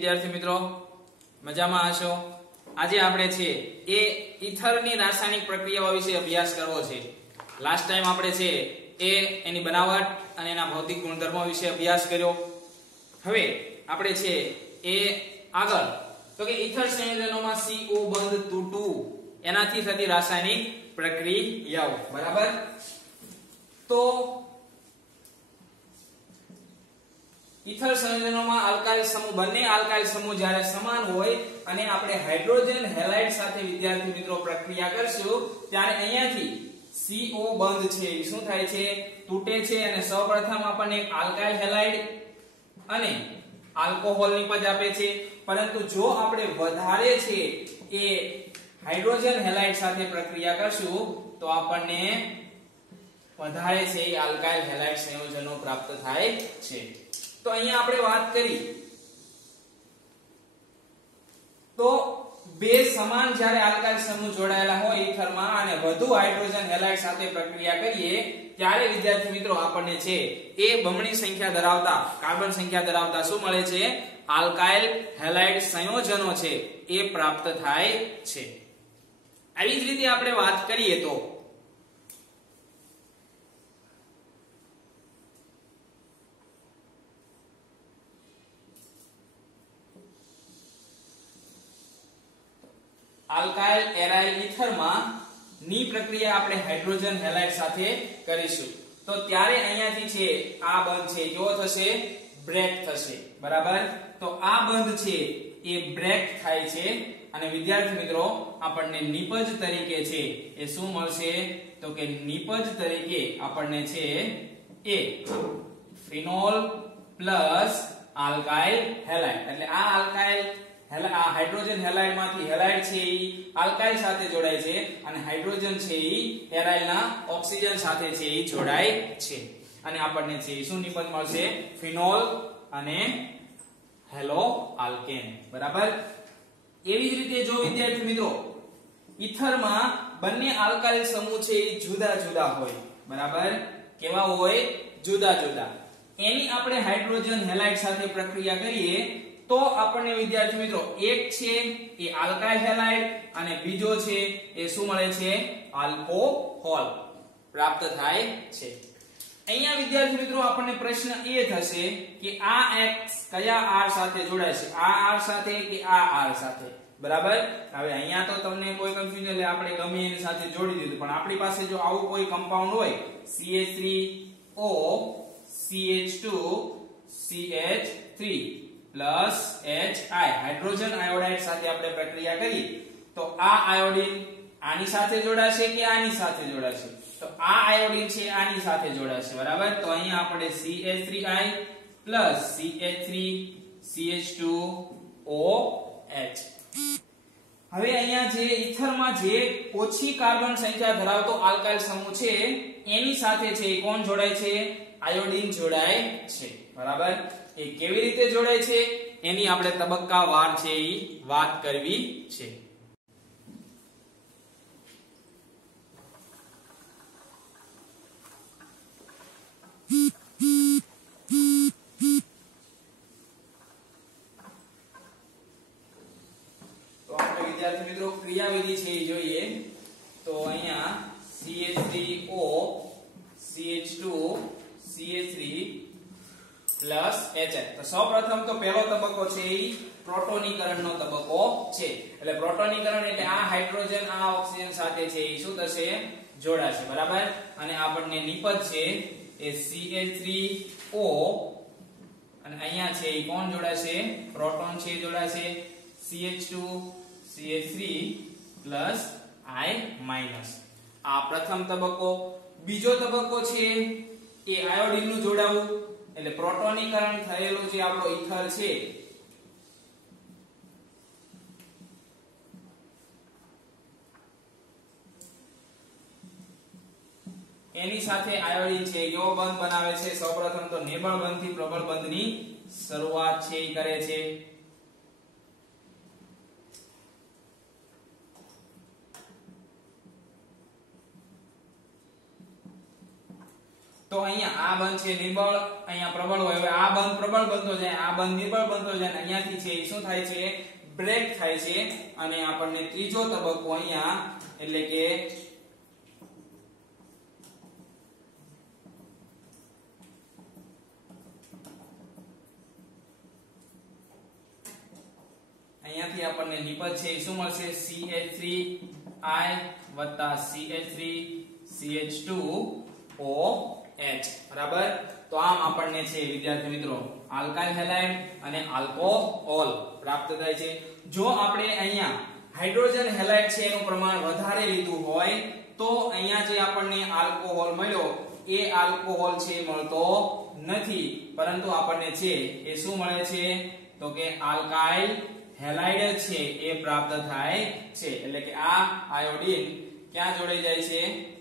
विद्यार्थी मित्रों मजामां हशो। आज आपणे छे ए ईथरनी रासायनिक प्रक्रियाओ विषे अभ्यास करवो छे। लास्ट टाइम आपणे छे ए एनी बनावट अने एना भौतिक गुणधर्मो विषे अभ्यास कर्यो। हवे आपणे छे ए आगळ तो के ईथर संयोजनोमां CO બંધ તૂટવું એનાથી થતી રાસાયણિક પ્રક્રિયાઓ બરાબર। તો ईथर संयोजनोमां अल्काइल समूह बने अल्काइल समूह ज्यारे समान होय अने आपणे हाइड्रोजन हेलाइड साथे विद्यार्थी मित्रों प्रक्रिया करशुं त्यारे अहींयाथी CO બંધ छे शुं थाय छे तूटे छे अने सर्वप्रथम आपणे एक अल्काइल हेलाइड अने अल्कोहोल निपज आपे छे। परंतु जो आपणे वधारे छे ए हाइड्रोजन हेलाइड साथे प्रक्रिया करशुं तो आपणे वधारे छे ए अल्काइल हेलाइड संयोजनो प्राप्त थाय छे। तो अहींया आपणे वात करी तो बे समान ज्यारे अल्काइल समूह जोडायेला होय ईथरमा अने વધુ हाइड्रोजन हेलाइड साथे प्रक्रिया करीए त्यारे विद्यार्थी मित्रों आपणे छे ए बमणी संख्या धरावता कार्बन संख्या धरावता शुं मळे छे अल्काइल हेलाइड संयोजनो छे ए प्राप्त थाय छे। આવી જ રીતે આપણે વાત કરીએ તો अल्काइल एराइल ईथर नी प्रक्रिया आपणे हाइड्रोजन हेलाइड साथे करीशुं तो त्यारे अहींयाथी छे आ બંધ छे केवो थशे ब्रेक थशे बराबर। तो आ બંધ छे ए ब्रेक थाय छे अने विद्यार्थी मित्रों आपणने निपज तरीके छे ए शुं मळशे तो के निपज तरीके आपणने छे ए फिनोल प्लस अल्काइल हेलाइड એટલે આ अल्काइल आ हाइड्रोजन हेलाइड मांथी हेलाइड छे ई अल्काइल साथे जोडाय छे अने हाइड्रोजन छे ई एराइल ना ऑक्सिजन साथे छे ई जोडाय छे अने आपणने छे शुं निपज मळशे फिनोल अने हेलो आल्केन बराबर। एवी ज रीते जो विद्यार्थी मित्रों ईथर में बने अल्काइल समूह छे ई जुदा जुदा होय बराबर केवा होय जुदा जुदा एनी आपणे हाइड्रोजन हेलाइड साथे प्रक्रिया करीए तो आपणे विद्यार्थी मित्रों एक छे ए अल्काइल हेलाइड अने बीजो छे ए शुं मळे छे अल्कोहोल प्राप्त थाय छे। अहींया विद्यार्थी मित्रों आपणे प्रश्न ए थशे कि आ एक्स कया आर साथे जोडाय छे आ आर साथे कि आ आर साथे बराबर। हवे अहींया तो तमने कोई कन्फ्युजन એટલે આપણે ગમે એની સાથે જોડી દીધું પણ આપણી પાસે જો આવું કોઈ કમ્પાઉન્ડ હોય CH3O CH2 CH3 plus HI hydrogen iodide साथे આપણે प्रक्रिया करी तो आ आयोडीन आनी साथे जोडाશે કે આની સાથે જોડાશે तो आ आयोडीन छे आनी साथे जोडाશે बराबर। तो અહીં આપણે CH3I प्लस CH3 CH2OH હવે અહીંયા જે ઈથરમાં જે ઓછી કાર્બન સંખ્યા ધરાવતો આલ્કાઇલ સમૂહ છે એની સાથે છે કોણ જોડાય છે આયોડીન જોડાય છે બરાબર। એ કેવી રીતે જોડાય છે એની આપણે તબક્કાવાર છે ઈ વાત કરવી છે। तो આપણે વિદ્યાર્થી મિત્રો ક્રિયાવિધિ છે ઈ જોઈએ તો અહીંયા CH3O CH2 CH3 plus HI तो सर्वप्रथम तो पहलो तबक्को छे ई प्रोटोनीकरणनो तबक्को छे એટલે પ્રોટોનીકરણ એટલે આ હાઇડ્રોજન આ ઓક્સિજન સાથે છે ઈ શું થશે જોડાશે બરાબર। અને આપણને નિપજ છે એ CH3O અને અહીંયા છે ઈ કોણ જોડાશે પ્રોટોન છે જોડાશે CH2 CH3 plus I minus आ प्रथम तबक्को। बीजो तबक्को छे ए आयोडीन નું જોડાવું એટલે પ્રોટોનીકરણ થયેલો જે આપણો ઈથર છે એની સાથે આયોડીન છે કેવો બંધ બનાવે છે સૌપ્રથમ તો નિર્બળ બંધથી પ્રબળ બંધની શરૂઆત છે ઈ કરે છે। તો અહીંયા આ બંધ છે નિર્બળ, અહીંયા પ્રબળ હોય. હવે આ બંધ પ્રબળ બનતો જાય, આ બંધ નિર્બળ બનતો જાય, અહીંયાથી છે શું થાય છે, બ્રેક થાય છે. અને આપણને ત્રીજો તબક્કો અહીંયા એટલે કે અહીંયાથી આપણને નિપજ છે શું મળશે, CH3I CH3CH2OH. બરાબર. તો આમ આપણને છે વિદ્યાર્થી મિત્રો આલ્કાઇલ હેલાઇડ અને આલ્કોહોલ પ્રાપ્ત થાય છે. જો આપણે અહીંયા હાઇડ્રોજન હેલાઇડ છે એનું પ્રમાણ વધારે લીધું હોય તો અહીંયા જે આપણને આલ્કોહોલ મળ્યો એ આલ્કોહોલ છે મળતો નથી, પરંતુ આપણને છે એ શું મળે છે, તો કે આલ્કાઇલ હેલાઇડ છે એ પ્રાપ્ત થાય છે. એટલે કે આ આયોડીન ક્યાં જોડાઈ જાય છે,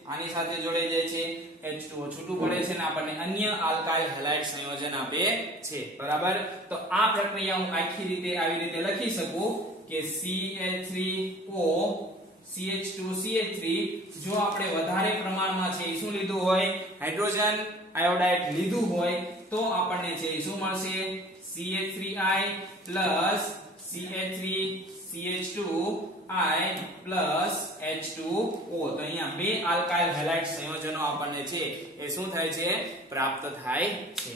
આની સાથે જોડાઈ જાય છે, H2O છૂટું પડે છે અને આપણને અન્ય આલ્કાઇલ હેલાઇડ સંયોજન આપે છે. બરાબર. તો આ પ્રક્રિયા હું આખી રીતે આવી રીતે લખી શકું કે CH3O CH2CH3 જો આપણે વધારે પ્રમાણમાં છે શું લીધું હોય, હાઇડ્રોજન આયોડાઇડ લીધું હોય તો આપણને છે શું મળશે, CH3I CH3CH2I H2O. તો અહીંયા બે આલ્કાઇલ હેલાઇડ સંયોજનો આપણને છે એ શું થાય છે, પ્રાપ્ત થાય છે.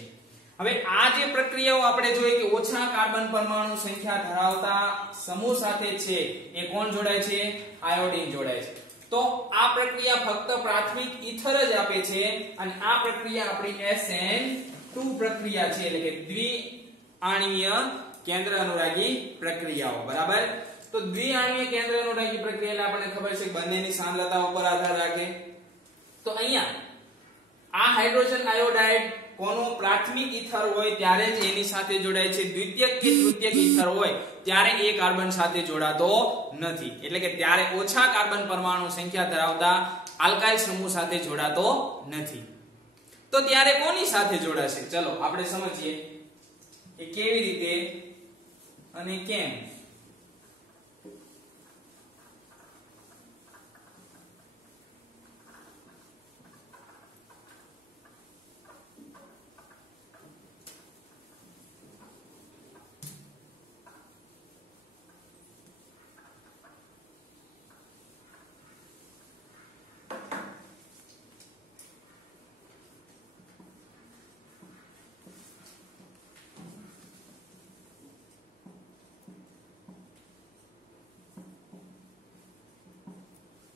હવે આ જે પ્રક્રિયાઓ આપણે જોઈ કે ઓછા કાર્બન પરમાણુ સંખ્યા ધરાવતા સમૂહ સાથે છે એ કોણ જોડાય છે, આયોડીન જોડાય છે. તો આ પ્રક્રિયા ફક્ત પ્રાથમિક ઈથર જ આપે છે અને આ પ્રક્રિયા આપણી SN2 પ્રક્રિયા છે એટલે કે દ્વિઆણ્વીય કેન્દ્ર અનુરાગી પ્રક્રિયાઓ. બરાબર. તો દ્વિઆણ્વીય કેન્દ્ર અનુરાગી પ્રક્રિયા એટલે આપણને ખબર છે બંનેની સાંદ્રતા ઉપર આધાર રાખે. તો અહીંયા આ હાઇડ્રોજન આયોડાઇડ કોનો પ્રાથમિક ઈથર હોય ત્યારે જ એની સાથે જોડાય છે, દ્વિતીયક કે તૃતીયક ઈથર હોય ત્યારે એ કાર્બન સાથે જોડાતો નથી. એટલે કે ત્યારે ઓછા કાર્બન પરમાણુ સંખ્યા ધરાવતા આલ્કાઇલ સમૂહ સાથે જોડાતો નથી. તો ત્યારે કોની સાથે જોડાશે, ચલો આપણે સમજીએ કે કેવી રીતે અને કેમ.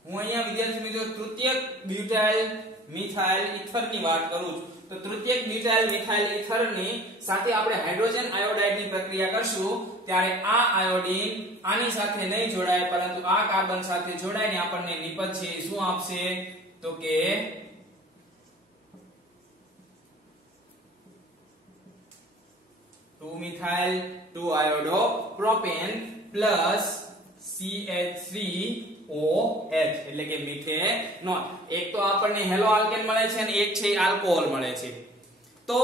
હું અહીંયા વિદ્યાર્થી મિત્રો તૃતીયક બ્યુટાઇલ મિથાઇલ ઈથરની વાત કરું છું. તો તૃતીયક બ્યુટાઇલ મિથાઇલ ઈથરની સાથે આપણે હાઇડ્રોજન આયોડાઇડની પ્રક્રિયા કરશું ત્યારે આ આયોડીન આની સાથે નહીં જોડાય પરંતુ આ કાર્બન સાથે જોડાઈને આપણને નિપજ છે શું આપશે, તો કે two methyl 2 iodo propane plus CH3OH એટલે કે મિથેનોલ. એક તો આપણને હેલો આલ્કેન મળે છે અને એક છે આલ્કોહોલ મળે છે. તો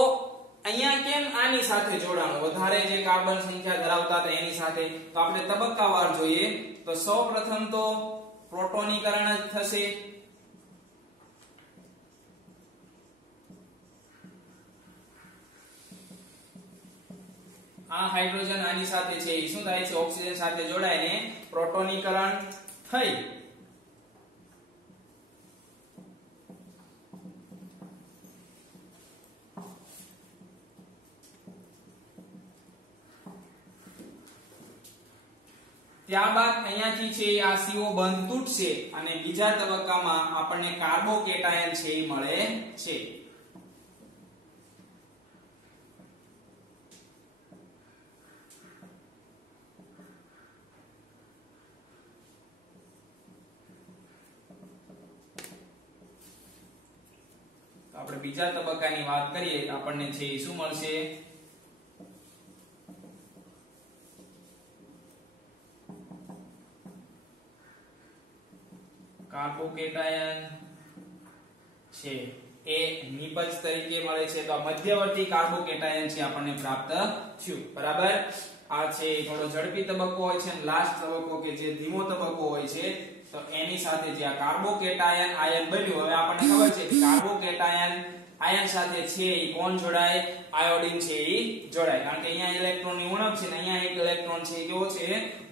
અહીંયા કેમ આની સાથે જોડાણું, વધારે જે કાર્બન સંખ્યા ધરાવતા હતા એની સાથે, તો આપણે તબક્કાવાર જોઈએ. તો સૌપ્રથમ તો પ્રોટોનીકરણ જ થશે. આ હાઇડ્રોજન આની સાથે છે શું થાય છે, ઓક્સિજન સાથે જોડાઈને પ્રોટોનીકરણ થઈ. ત્યારબાદ અહીંયાથી છે આ CO બંધ તૂટશે અને બીજા તબક્કામાં આપણને કાર્બોકેટાયન છે એ મળે છે. આપણે બીજા તબક્કાની વાત કરીએ આપણને છે શું મળશે, કાર્બોકેટાયન છે એ નિપજ તરીકે મળે છે. તો આ મધ્યવર્તી કાર્બોકેટાયન છે આપણને પ્રાપ્ત થયું. બરાબર. આ છે થોડો ઝડપી તબક્કો હોય છે અને લાસ્ટ તબક્કો કે જે ધીમો તબક્કો હોય છે તો એની સાથે જે આ કાર્બોકેટાયન આયન બન્યું, હવે આપણને ખબર છે કે કાર્બોકેટાયન આયન સાથે છે એ કોણ જોડાય? આયોડીન છે એ જોડાય, કારણ કે અહીંયા ઇલેક્ટ્રોનની ઉણપ છે ને અહીંયા એક ઇલેક્ટ્રોન છે એ કેવો છે?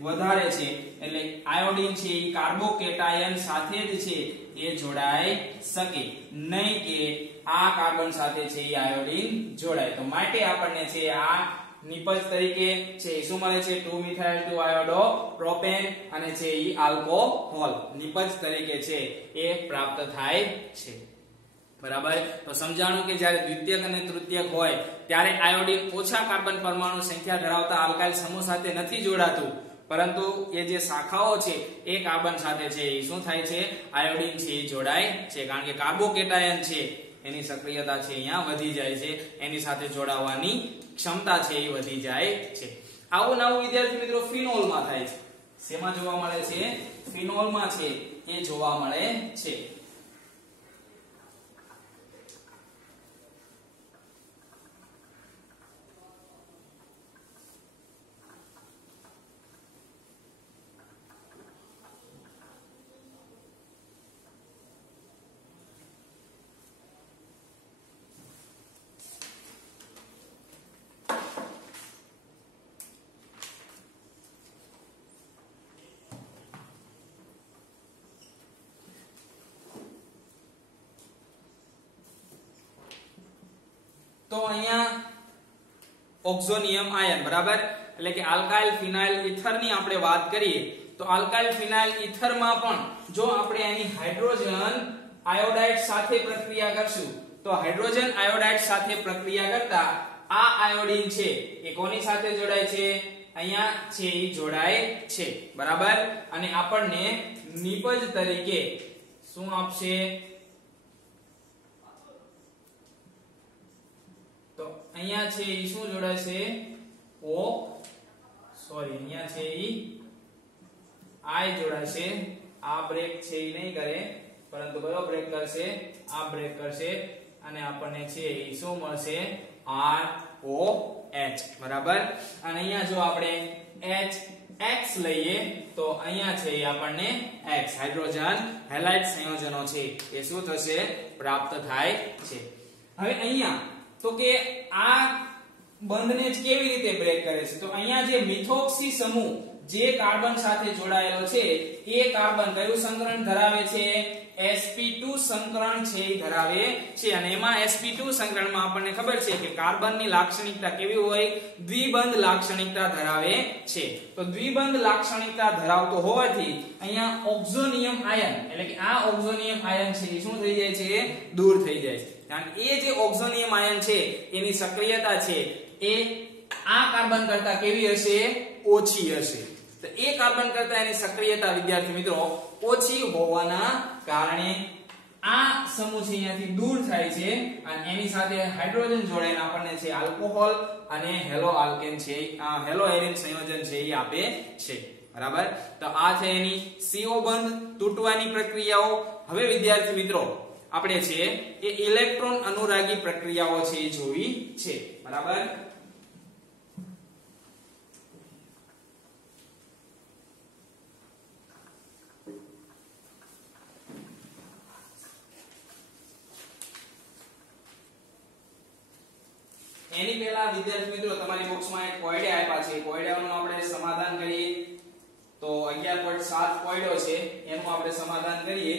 વધારે છે, એટલે આયોડીન છે એ કાર્બોકેટાયન સાથે જ છે એ જોડાઈ શકે નહીં કે આ કાર્બન સાથે છે એ આયોડીન જોડાય. તો માટે આપણને છે આ નિપજ તરીકે છે શું મળે છે? 2 મિથાઇલ 2 આયોડો પ્રોપેન અને છે એ આલ્કોહોલ નિપજ તરીકે છે એ પ્રાપ્ત થાય છે. બરાબર. તો સમજાણું કે જ્યારે દ્વિતીયક અને તૃતીયક હોય ત્યારે આયોડીન ઓછા કાર્બન પરમાણુ સંખ્યા ધરાવતા આલ્કાઇલ સમૂહ સાથે નથી જોડાતું, પરંતુ એ જે શાખાઓ છે એ કાર્બન સાથે છે એ શું થાય છે? આયોડીન છે એ જોડાય છે, કારણ કે કાર્બોકેટાયન છે એની સક્રિયતા છે અહીંયા વધી જાય છે, એની સાથે જોડાવાની ક્ષમતા છે એ વધી જાય છે. આવું નવું વિદ્યાર્થી મિત્રો ફિનોલમાં થાય છે. શેમાં જોવા મળે છે? ફિનોલમાં છે એ જોવા મળે છે. તો અહીંયા ઓક્ઝોનિયમ આયન, બરાબર, એટલે કે આલ્કાઇલ ફિનાઇલ ઈથર ની આપણે વાત કરીએ તો આલ્કાઇલ ફિનાઇલ ઈથર માં પણ જો આપણે એની હાઇડ્રોજન આયોડાઇડ સાથે પ્રક્રિયા કરશું તો હાઇડ્રોજન આયોડાઇડ સાથે પ્રક્રિયા કરતા આ આયોડીન છે એ કોની સાથે જોડાય છે? અહીંયા છે એ જોડાય છે, બરાબર, અને આપણને નિપજ તરીકે શું આપશે? તો અહીંયા છે ઈ શું જોડાશે? અહીંયા છે ઈ આઈ જોડાશે. આ બ્રેક છે ઈ નહીં કરે, પરંતુ કયો બ્રેક કરશે? આ બ્રેક કરશે, અને આપણને છે ઈ શું મળશે? ROH, બરાબર. અને અહીંયા જો આપણે H લઈએ તો અહીંયા છે ઈ આપણને X હાઇડ્રોજન હેલાઇડ સંયોજનો છે એ શું થશે? પ્રાપ્ત થાય છે. હવે અહીંયા તો કે આ બંધને જ કેવી રીતે બ્રેક કરે છે? તો અહીંયા જે મિથોક્સી સમૂહ જે કાર્બન સાથે જોડાયેલો છે એ કાર્બન કયું સંકરણ ધરાવે છે? sp2 સંકરણ છે એ ધરાવે છે, અને એમાં sp2 સંકરણમાં આપણને ખબર છે કે કાર્બનની લાક્ષણિકતા કેવી હોય? દ્વિબંધ લાક્ષણિકતા ધરાવે છે. તો દ્વિબંધ લાક્ષણિકતા ધરાવતો હોવાથી અહીંયા ઓક્ઝોનિયમ આયન, એટલે કે આ ઓક્ઝોનિયમ આયન છે એ શું થઈ જાય છે? દૂર થઈ જાય છે. કારણ કે એ જે ઓક્ઝોનિયમ આયન છે એની સક્રિયતા છે એ આ કાર્બન કરતા કેવી હશે? ઓછી હશે. તો એ કાર્બન કરતા એની સક્રિયતા વિદ્યાર્થી મિત્રો ઓછી હોવાના કારણે આ સમૂહ છે અહીંયાથી દૂર થાય છે, અને એની સાથે હાઇડ્રોજન જોડાઈને આપણને છે આલ્કોહોલ અને હેલો આલ્કેન છે હેલો એરિન સંયોજન છે એ આપે છે, બરાબર. તો આ છે એની CO બંધ તૂટવાની પ્રક્રિયાઓ. હવે વિદ્યાર્થી મિત્રો આપણે છે એ ઇલેક્ટ્રોન અનુરાગી પ્રક્રિયાઓ છે એ જોવી છે, બરાબર. એની પહેલા વિદ્યાર્થી મિત્રો તમારી બોક્સમાં એક કોયડા આપ્યા છે. કોયડાનું આપણે સમાધાન કરીએ તો 11.7 કોયડો છે એનું આપણે સમાધાન કરીએ.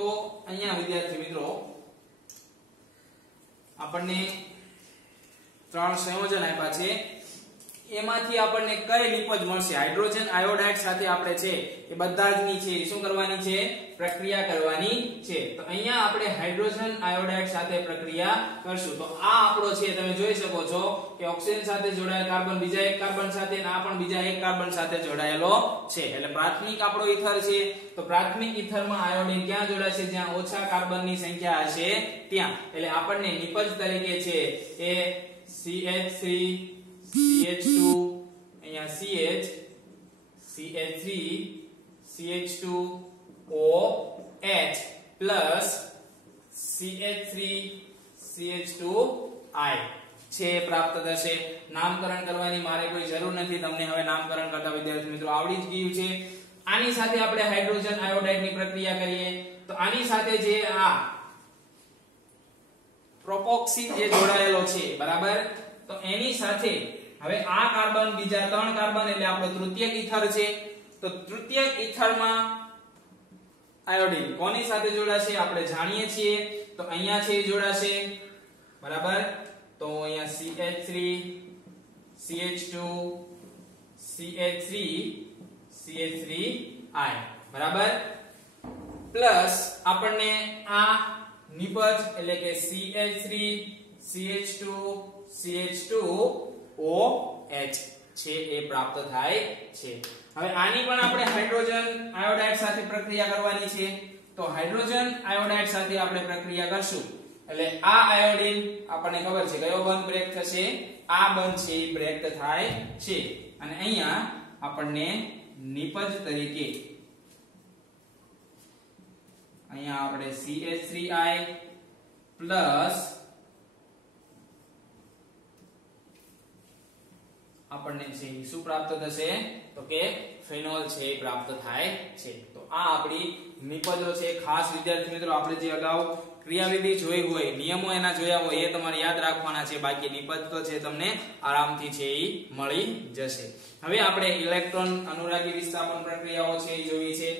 તો અહીંયા વિદ્યાર્થી મિત્રો આપણને 3 સંયોજન આપ્યા છે, એમાંથી આપણને કઈ નિપજ મળશે? હાઇડ્રોજન આયોડાઇડ સાથે આપણે છે એ બધા જ ની છે શું કરવાની છે? પ્રક્રિયા કરવાની છે. તો અહીંયા આપણે હાઇડ્રોજન આયોડાઇડ સાથે પ્રક્રિયા કરશું. તો આ આપણો છે તમે જોઈ શકો છો કે ઓક્સિજન સાથે જોડાયેલ કાર્બન બીજા એક કાર્બન સાથે અને આ પણ બીજા એક કાર્બન સાથે જોડાયેલો છે. એટલે પ્રાથમિક આપણો ઈથર છે. તો પ્રાથમિક ઈથરમાં આયોડીન ક્યાં જોડાશે? જ્યાં ઓછા કાર્બનની સંખ્યા હશે ત્યાં. એટલે આપણને નિપજ તરીકે છે એ CH3 CH2 અહીંયા CH CH3 CH2 OH plus CH3 CH2I છે પ્રાપ્ત થશે. નામકરણ કરવાની મારે કોઈ જરૂર નથી, તમને હવે નામકરણ કરતા વિદ્યાર્થી મિત્રો આવડી જ ગયું છે. આની સાથે આપણે હાઇડ્રોજન આયોડાઇડ ની પ્રક્રિયા કરીએ તો આની સાથે જે આ પ્રોપોક્સી જે જોડાયેલો છે બરાબર, તો એની સાથે હવે આ કાર્બન બીજા 3 કાર્બન એટલે આપણો તૃતીયક ઈથર છે. તો તૃતીયક ઈથરમાં આયોડીન કોની સાથે જોડાશે આપણે જાણીએ છીએ. તો અહીંયા છે જોડાશે બરાબર. તો અહીંયા CH3 CH2 CH3 CH3I બરાબર પ્લસ આપણને આ નિપજ એટલે કે CH3 CH2 CH2OH છે એ પ્રાપ્ત થાય છે. હવે આની પણ આપણે હાઇડ્રોજન આયોડાઇડ સાથે પ્રક્રિયા કરવાની છે. તો હાઇડ્રોજન આયોડાઇડ સાથે આપણે પ્રક્રિયા કરશું એટલે આ આયોડીન આપણને ખબર છે કયો બંધ બ્રેક થશે? આ બંધ છે બ્રેક થાય છે. અને અહીંયા આપણને નિપજ તરીકે અહીંયા આપણે CH3I પ્લસ આપણને છે શું પ્રાપ્ત થશે? તો કે ફેનોલ છે પ્રાપ્ત થાય છે. તો આ આપણી નિપજો છે. ખાસ વિદ્યાર્થી મિત્રો આપણે જે અગાઉ ક્રિયાવિધિ જોઈ હોય, નિયમો એના જોયા હોય એ તમારે યાદ રાખવાના છે. બાકી નિપજ તો છે તમને આરામથી છે એ મળી જશે. હવે આપણે ઇલેક્ટ્રોન અનુરાગી વિસ્થાપન પ્રક્રિયાઓ છે એ જોઈ છે.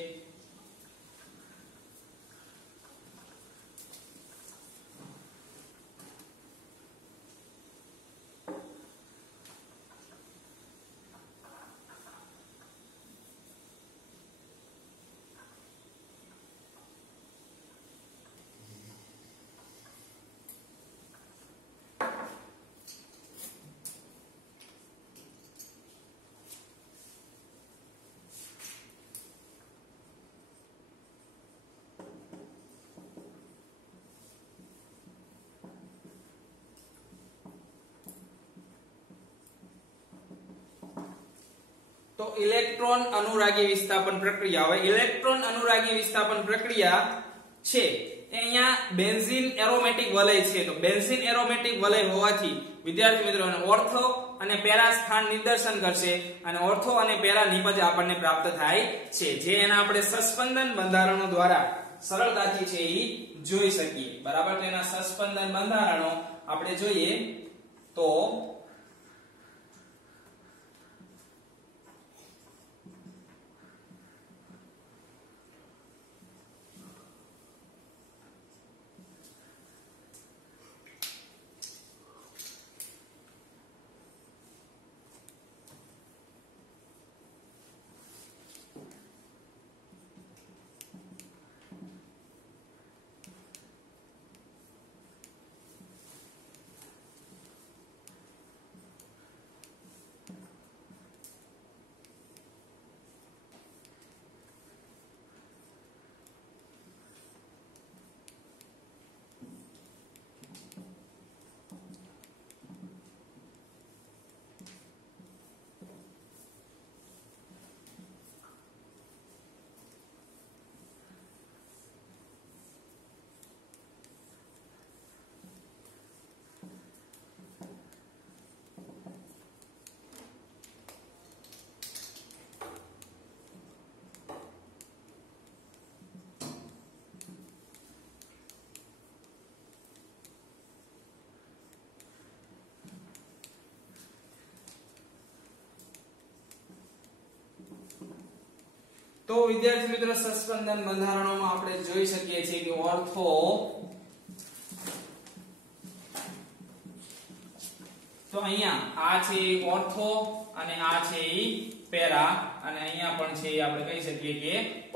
તો ઇલેક્ટ્રોન અનુરાગી વિસ્થાપન પ્રક્રિયા. હવે ઇલેક્ટ્રોન અનુરાગી વિસ્થાપન પ્રક્રિયા છે એ અહીંયા બેન્ઝીન એરોમેટિક વલય છે. તો બેન્ઝીન એરોમેટિક વલય હોવાથી વિદ્યાર્થી મિત્રો ઓર્થો અને પેરા સ્થાન નિદર્શન કરશે અને ઓર્થો અને પેરા નિપજ આપણને પ્રાપ્ત થાય છે, જે એના આપણે સસ્પંદન બંધારણો દ્વારા સરળતાથી છે એ જોઈ શકીએ બરાબર. તો એના સસ્પંદન બંધારણો આપણે જોઈએ તો તો વિદ્યાર્થી મિત્રો સસ્પેન્શન બંધારણોમાં આપણે જોઈ શકીએ છીએ કે ઓર્થો તો અહીંયા આ છે ઓર્થો અને આ છે પેરા અને અહીંયા પણ છે આપણે કહી શકીએ કે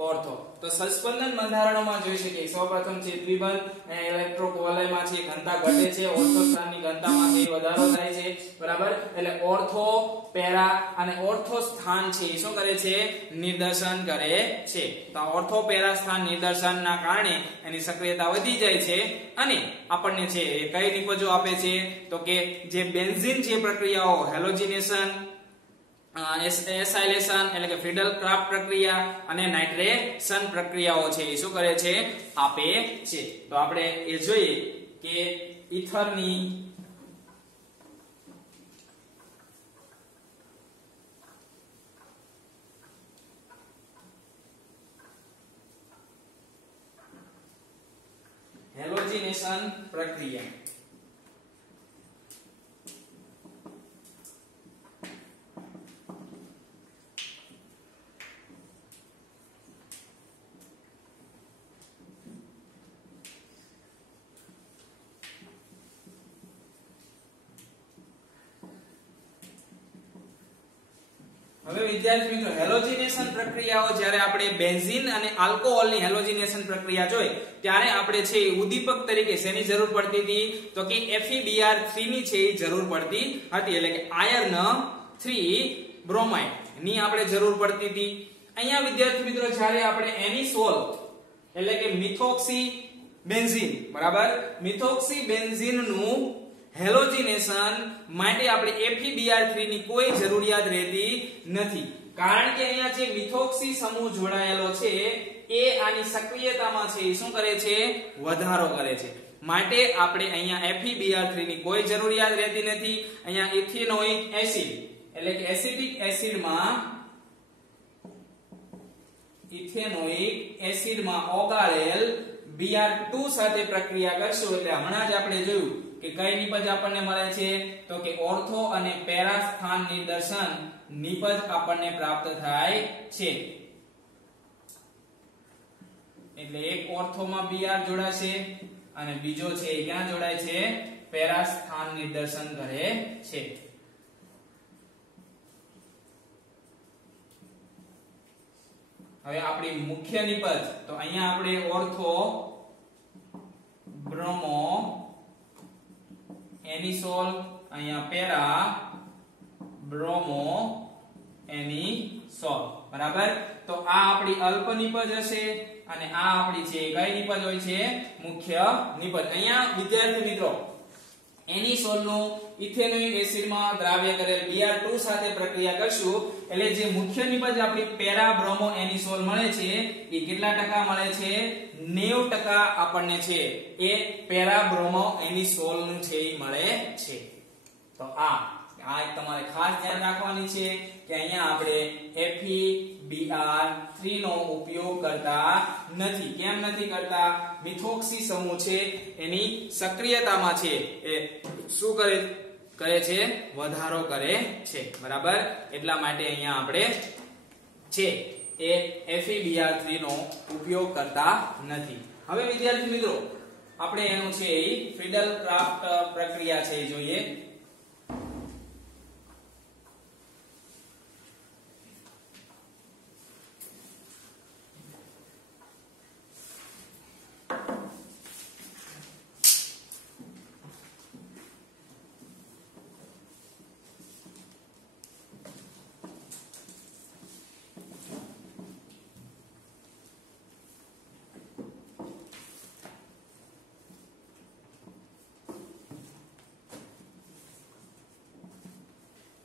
ઓર્થો. તો સસ્પેન્શન બંધારણોમાં જોઈ શકીએ સૌપ્રથમ છે દ્વિબંધ અને ઇલેક્ટ્રોવલયમાં છે ઘનતા ઘટે છે, ઓર્થો સ્થાનની ઘનતામાં છે વધારો થાય છે, બરાબર. એટલે ઓર્થો પેરા અને ઓર્થો સ્થાન છે શું કરે છે? નિદર્શન કરે છે. તો ઓર્થો પેરા સ્થાન નિદર્શનના કારણે એની સક્રિયતા વધી જાય છે અને આપણને છે કઈ નિપજો આપે છે? તો કે જે બેન્ઝીન જે પ્રક્રિયાઓ હેલોજિનેશન, એસાઇલેશન એટલે કે ફ્રીડલ ક્રાફ્ટ પ્રક્રિયા અને નાઇટ્રેશન પ્રક્રિયાઓ છે એ શું કરે છે? આપે છે. તો આપણે એ જોઈએ કે ઈથરની હેલોજિનેશન પ્રક્રિયા. હવે વિદ્યાર્થી મિત્રો હેલોજિનેશન પ્રક્રિયાઓ જ્યારે આપણે બેન્ઝીન અને આલ્કોહોલની હેલોજિનેશન પ્રક્રિયા જોઈ ત્યારે આપણે છે ઉદ્દીપક તરીકે શેની જરૂર પડતી હતી? તો કે FeBr3 ની છે એ જરૂર પડતી હતી એટલે કે આયર્ન 3 બ્રોમાઇડ ની આપણે જરૂર પડતી હતી. અહીંયા વિદ્યાર્થી મિત્રો જ્યારે આપણે એનિસોલ એટલે કે મિથોક્સી બેન્ઝીન, બરાબર, મિથોક્સી બેન્ઝીન નું હેલોજિનેશન માટે આપણે FeBr3 ની કોઈ જરૂરિયાત રહેતી નથી કારણ કે અહીંયા જે મિથોક્સી સમૂહ જોડાયેલો છે એ આની સક્રિયતામાં છે શું કરે છે? વધારો કરે છે. માટે આપણે અહીંયા FeBr3 ની કોઈ જરૂરિયાત રહેતી નથી. અહીંયા ઇથેનોઇક એસિડ એટલે કે એસિટિક એસિડમાં ઓગાળેલ Br2 સાથે પ્રક્રિયા કરશું એટલે હમણાં જ આપણે જોયું કે કઈ નિપજ આપણને મળે છે? તો કે ઓર્થો અને પેરા સ્થાન નિદર્શન નિપજ આપણને પ્રાપ્ત થાય છે. એટલે એક ઓર્થોમાં Br જોડાશે અને બીજો છે ક્યાં જોડાય છે? પેરા સ્થાન નિદર્શન કરે છે. હવે આપણી મુખ્ય નિપજ તો અહીંયા આપણે ઓર્થો, બ્રોમો, એનિસોલ, અહીંયા પેરા, બ્રોમો, એનિસોલ, બરાબર. તો આ આપણી અલ્પ નિપજ હશે અને આ આપણી છે કઈ નિપજ હોય છે? મુખ્ય નિપજ. અહીંયા વિદ્યાર્થી મિત્રો એનિસોલ નું ઇથેનોઇક એસિડમાં દ્રાવ્ય કરેલ Br2 સાથે પ્રક્રિયા કરશું એટલે જે મુખ્ય નિપજ આપણી પેરા બ્રોમો એનિસોલ મળે છે એ કેટલા ટકા મળે છે? 90% આપણને છે એ પેરા બ્રોમો એનિસોલ નું છે એ મળે છે. તો આ તમારે ખાસ ધ્યાન રાખવાની છે કે અહીંયા આપણે FeBr3 નો ઉપયોગ કરતા નથી. કેમ નથી કરતા? મિથોક્સી સમૂહ છે એની સક્રિયતામાં છે એ શું કરે છે? વધારો કરે છે, બરાબર. એટલા માટે અહીંયા આપણે છે એ FeBr3 નો ઉપયોગ કરતા નથી. હવે વિદ્યાર્થી મિત્રો આપણે એનું છે એ ફ્રીડલ ક્રાફ્ટ પ્રક્રિયા છે એ જોઈએ.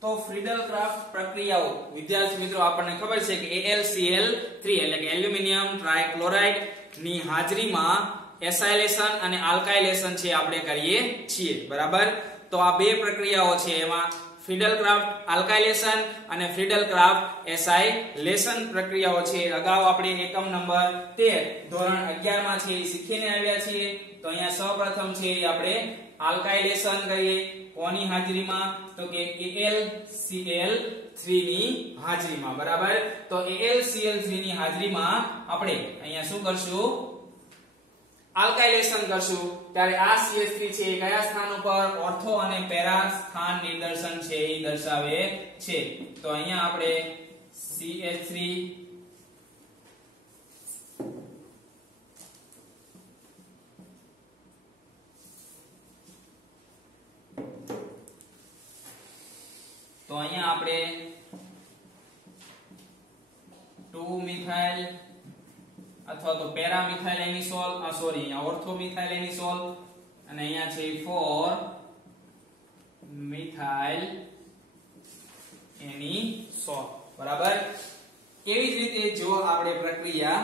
તો ફ્રીડલ ક્રાફ્ટ પ્રક્રિયાઓ વિદ્યાર્થી મિત્રો આપણને ખબર છે કે AlCl3 એટલે કે એલ્યુમિનિયમ ટ્રાઇક્લોરાઇડ ની હાજરીમાં એસાઇલેશન અને આલ્કાઇલેશન છે આપણે કરીએ છીએ, બરાબર. તો આ બે પ્રક્રિયાઓ છે એમાં ફ્રીડલ ક્રાફ્ટ આલ્કાઇલેશન અને ફ્રીડલ ક્રાફ્ટ એસાઇલેશન પ્રક્રિયાઓ છે. અગાઉ આપણે એકમ નંબર 13 ધોરણ 11 માં છે શીખીને આવ્યા છીએ. તો અહીંયા સૌપ્રથમ છે આપણે આલ્કાઇલેશન કરીએ કોની હાજરીમાં? તો કે AlCl3 ની હાજરીમાં. બરાબર, તો AlCl3 ની હાજરીમાં આપણે અહીંયા શું કરશું? આલ્કાઇલેશન કરશું. ત્યારે આ CH3 છે એ કયા સ્થાન ઉપર? ઓર્થો અને પેરા સ્થાન નિદર્શન છે એ દર્શાવે છે. તો અહીંયા આપણે CH3 તો અહીંયા આપણે 2 મિથાઇલ અથવા તો પેરા મિથાઇલ એનિસોલ સોરી અહીંયા ઓર્થો મિથાઇલ એનિસોલ અને અહીંયા છે 4 મિથાઇલ એનિસોલ. બરાબર, એવી જ રીતે જો આપણે પ્રક્રિયા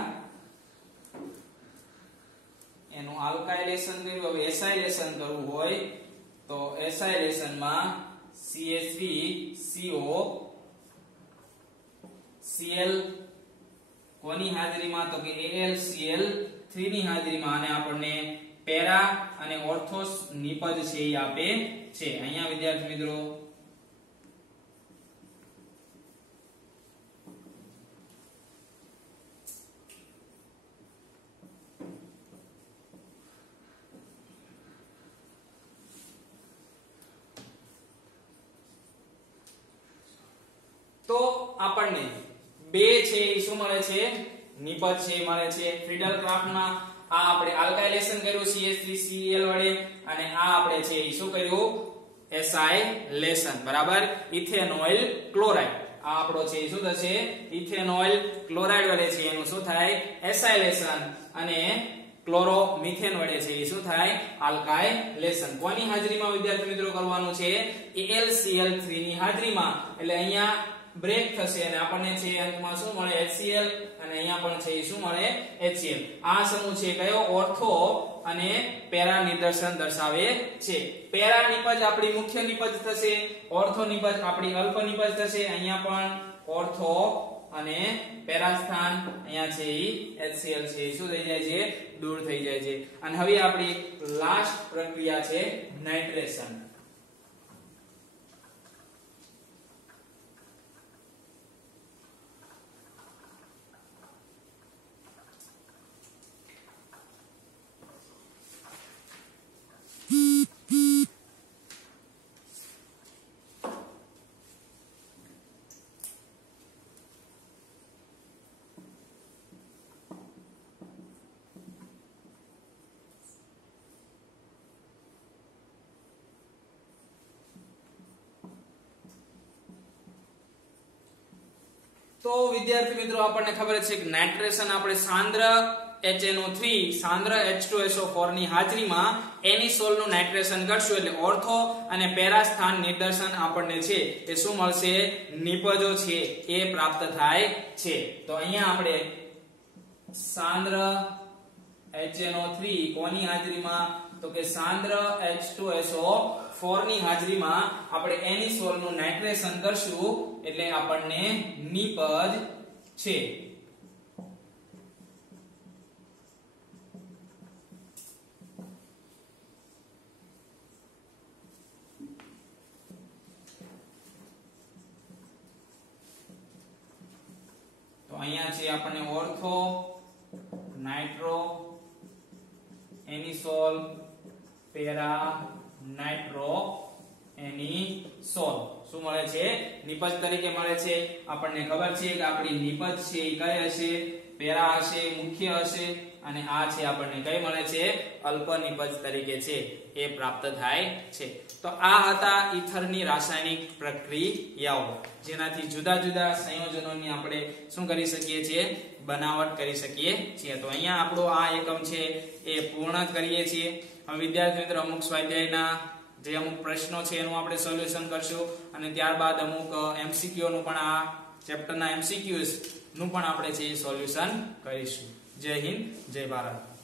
એનું આલ્કાઇલેશન કર્યું, હવે એસાઇલેશન કરવું હોય તો એસાઇલેશન માં CH3CO Cl કોની હાજરીમાં? તો કે AlCl3 ની હાજરીમાં અને આપણને પેરા અને ઓર્થોસ નિપજ છે એ આપે છે. અહીંયા વિદ્યાર્થી મિત્રો તો આપણને બે છે એ શું મળે છે? નિપજ છે મળે છે. ફ્રીડલ ક્રાફ્ટમાં આ આપણે આલ્કાઇલેશન કર્યું CH3Cl વડે અને આ આપણે છે એ શું કર્યું? એસાઇલેશન. બરાબર, ઇથેનોઇલ ક્લોરાઇડ આ આપણો છે એ શું થશે? ઇથેનોઇલ ક્લોરાઇડ વડે છે એનું શું થાય? એસાઇલેશન અને ક્લોરોમિથેન વડે છે એ શું થાય? આલ્કાઇલેશન. કોની હાજરીમાં વિદ્યાર્થી મિત્રો કરવાનું છે? AlCl3 ની હાજરીમાં. એટલે અહીંયા બ્રેક થશે અને આપણને છે અંતમાં શું મળે? HCl અને અહીંયા પણ છે શું મળે? HCl. આ સમૂહ છે કયો? ઓર્થો અને પેરા નિદર્શન દર્શાવે છે. પેરા નિપજ આપણી મુખ્ય નિપજ થશે, ઓર્થો નિપજ આપણી અલ્પ નિપજ થશે. અહીંયા પણ ઓર્થો અને પેરા સ્થાન અહીંયા છે HCl છે શું થઈ જાય છે? દૂર થઈ જાય છે. અને હવે આપણી લાસ્ટ પ્રક્રિયા છે નાઇટ્રેશન. તો વિદ્યાર્થી મિત્રો આપણને ખબર છે કે નાઇટ્રેશન આપણે સાંદ્ર HNO3 સાંદ્ર H2SO4 ની હાજરીમાં એનિસોલ નું નાઇટ્રેશન કરશું એટલે ઓર્થો અને પેરા સ્થાન નિદર્શન આપણને છે એ શું મળશે? નિપજો છે એ પ્રાપ્ત થાય છે. તો અહીંયા આપણે સાંદ્ર HNO3 કોની હાજરીમાં? તો કે સાંદ્ર H2SO4 ની હાજરીમાં આપણે એનિસોલ નું નાઇટ્રેશન કરશું એટલે આપણને નિપજ છે. તો અહીંયા છે આપણને ઓર્થો, નાઇટ્રો, એનિસોલ, પેરા, નાઇટ્રો, એનિસોલ શું મળે છે? નિપજ તરીકે મળે છે. આપણને ખબર છે કે આપણી નિપજ છે એ કઈ હશે? પેરા હશે, મુખ્ય હશે અને આ છે આપણને કઈ મળે છે? અલ્પ નિપજ તરીકે છે એ પ્રાપ્ત થાય છે. તો આ હતા ઈથરની રાસાયણિક પ્રક્રિયાઓ જેનાથી જુદા જુદા સંયોજનોની આપણે શું કરી શકીએ છીએ? બનાવટ કરી શકીએ છીએ. તો અહીંયા આપણો આ એકમ છે એ પૂર્ણ કરીએ છીએ. હવે વિદ્યાર્થી મિત્રો અમુક સ્વાધ્યાયના જે અમુક પ્રશ્નો છે એનું આપણે સોલ્યુશન કરશું અને ત્યારબાદ અમુક MCQ નું પણ આ ચેપ્ટરના MCQs નું પણ આપણે છે સોલ્યુશન કરીશું. જય હિન્દ, જય ભારત.